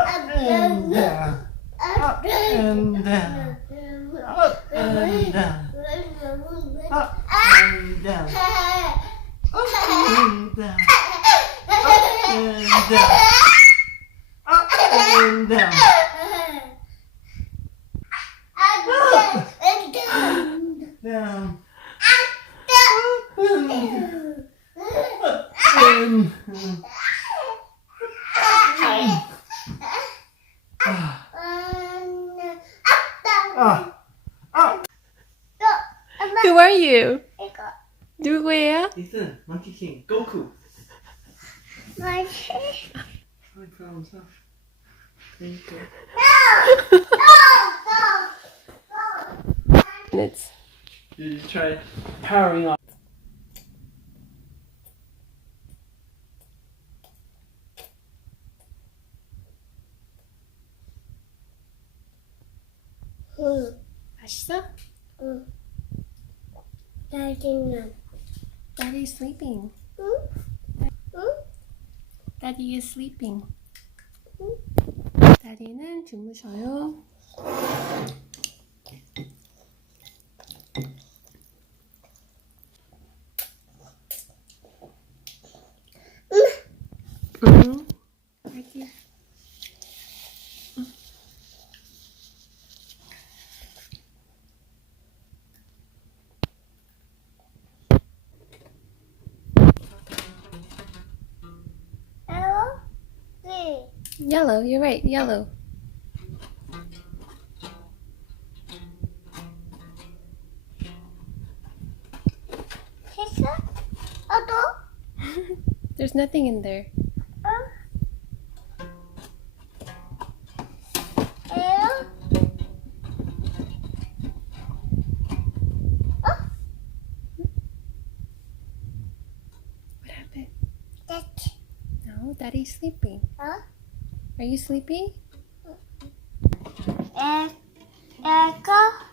Up and down. Up and down. Up and down. Up and down. Up and down. Up and down. Up and down. Down. Who are you? 누구예요? Ethan, Monkey King, Goku. My I found himself. Thank you. Let's. Did you try powering off? 맛있어? 응. 딸기는 Daddy is sleeping. 응? Daddy is sleeping. 응? Daddy는 주무셔요. 응. Daddy. Hello? 네. Yellow, you're right, yellow. 됐어? 또? There's nothing in there. 에요? What happened? 됐지. No, Daddy's sleeping. 어? Are you sleepy? 애가